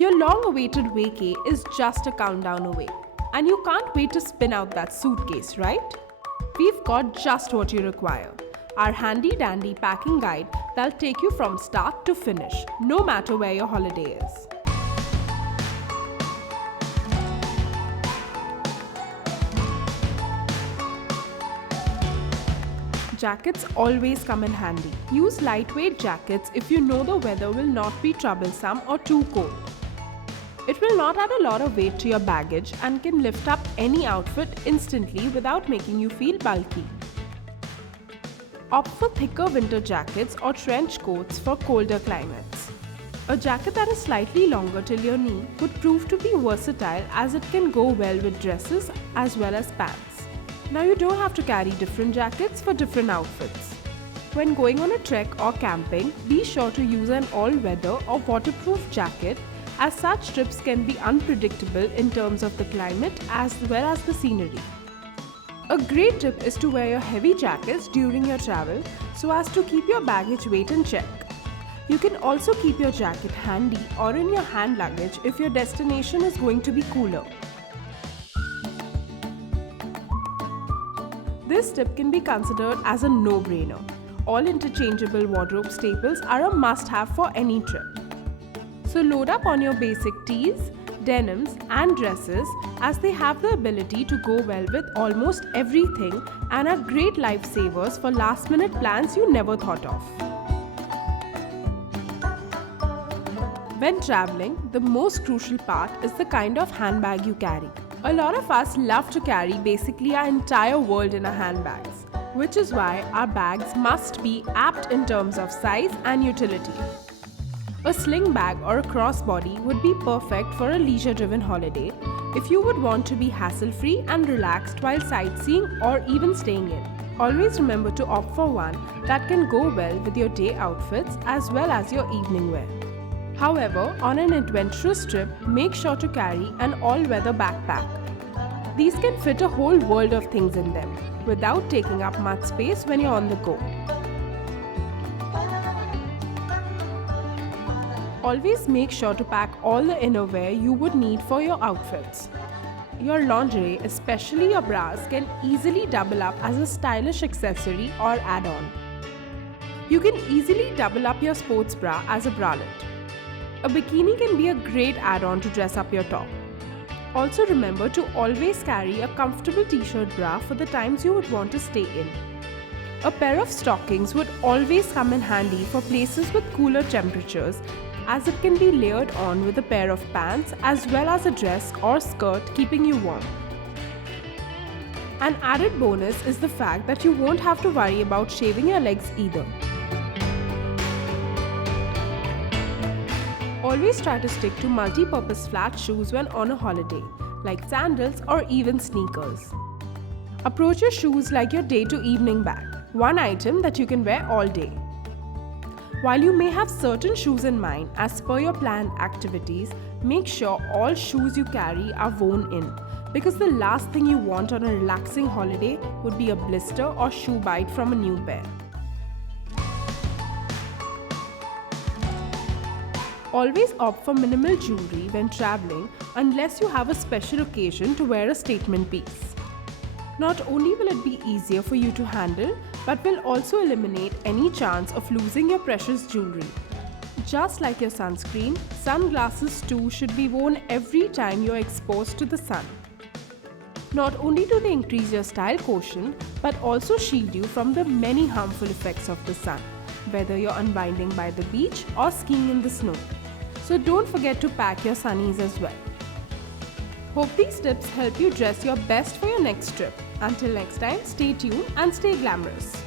Your long-awaited vacay is just a countdown away, and you can't wait to spin out that suitcase, right? We've got just what you require. Our handy-dandy packing guide that'll take you from start to finish, no matter where your holiday is. Jackets always come in handy. Use lightweight jackets if you know the weather will not be troublesome or too cold. It will not add a lot of weight to your baggage and can lift up any outfit instantly without making you feel bulky. Opt for thicker winter jackets or trench coats for colder climates. A jacket that is slightly longer till your knee would prove to be versatile as it can go well with dresses as well as pants. Now you don't have to carry different jackets for different outfits. When going on a trek or camping, be sure to use an all-weather or waterproof jacket, as such trips can be unpredictable in terms of the climate as well as the scenery. A great tip is to wear your heavy jackets during your travel so as to keep your baggage weight in check. You can also keep your jacket handy or in your hand luggage if your destination is going to be cooler. This tip can be considered as a no-brainer. All interchangeable wardrobe staples are a must-have for any trip. So load up on your basic tees, denims and dresses, as they have the ability to go well with almost everything and are great lifesavers for last-minute plans you never thought of. When traveling, the most crucial part is the kind of handbag you carry. A lot of us love to carry basically our entire world in our handbags, which is why our bags must be apt in terms of size and utility. A sling bag or a crossbody would be perfect for a leisure-driven holiday if you would want to be hassle-free and relaxed while sightseeing or even staying in. Always remember to opt for one that can go well with your day outfits as well as your evening wear. However, on an adventurous trip, make sure to carry an all-weather backpack. These can fit a whole world of things in them, without taking up much space when you're on the go. Always make sure to pack all the innerwear you would need for your outfits. Your lingerie, especially your bras, can easily double up as a stylish accessory or add-on. You can easily double up your sports bra as a bralette. A bikini can be a great add-on to dress up your top. Also remember to always carry a comfortable t-shirt bra for the times you would want to stay in. A pair of stockings would always come in handy for places with cooler temperatures, as it can be layered on with a pair of pants as well as a dress or skirt keeping you warm. An added bonus is the fact that you won't have to worry about shaving your legs either. Always try to stick to multi-purpose flat shoes when on a holiday, like sandals or even sneakers. Approach your shoes like your day to evening bag, one item that you can wear all day. While you may have certain shoes in mind as per your planned activities, make sure all shoes you carry are worn in, because the last thing you want on a relaxing holiday would be a blister or shoe bite from a new pair. Always opt for minimal jewelry when traveling unless you have a special occasion to wear a statement piece. Not only will it be easier for you to handle, but will also eliminate any chance of losing your precious jewelry. Just like your sunscreen, sunglasses too should be worn every time you are exposed to the sun. Not only do they increase your style quotient, but also shield you from the many harmful effects of the sun, whether you're unwinding by the beach or skiing in the snow. So don't forget to pack your sunnies as well. Hope these tips help you dress your best for your next trip. Until next time, stay tuned and stay glamorous.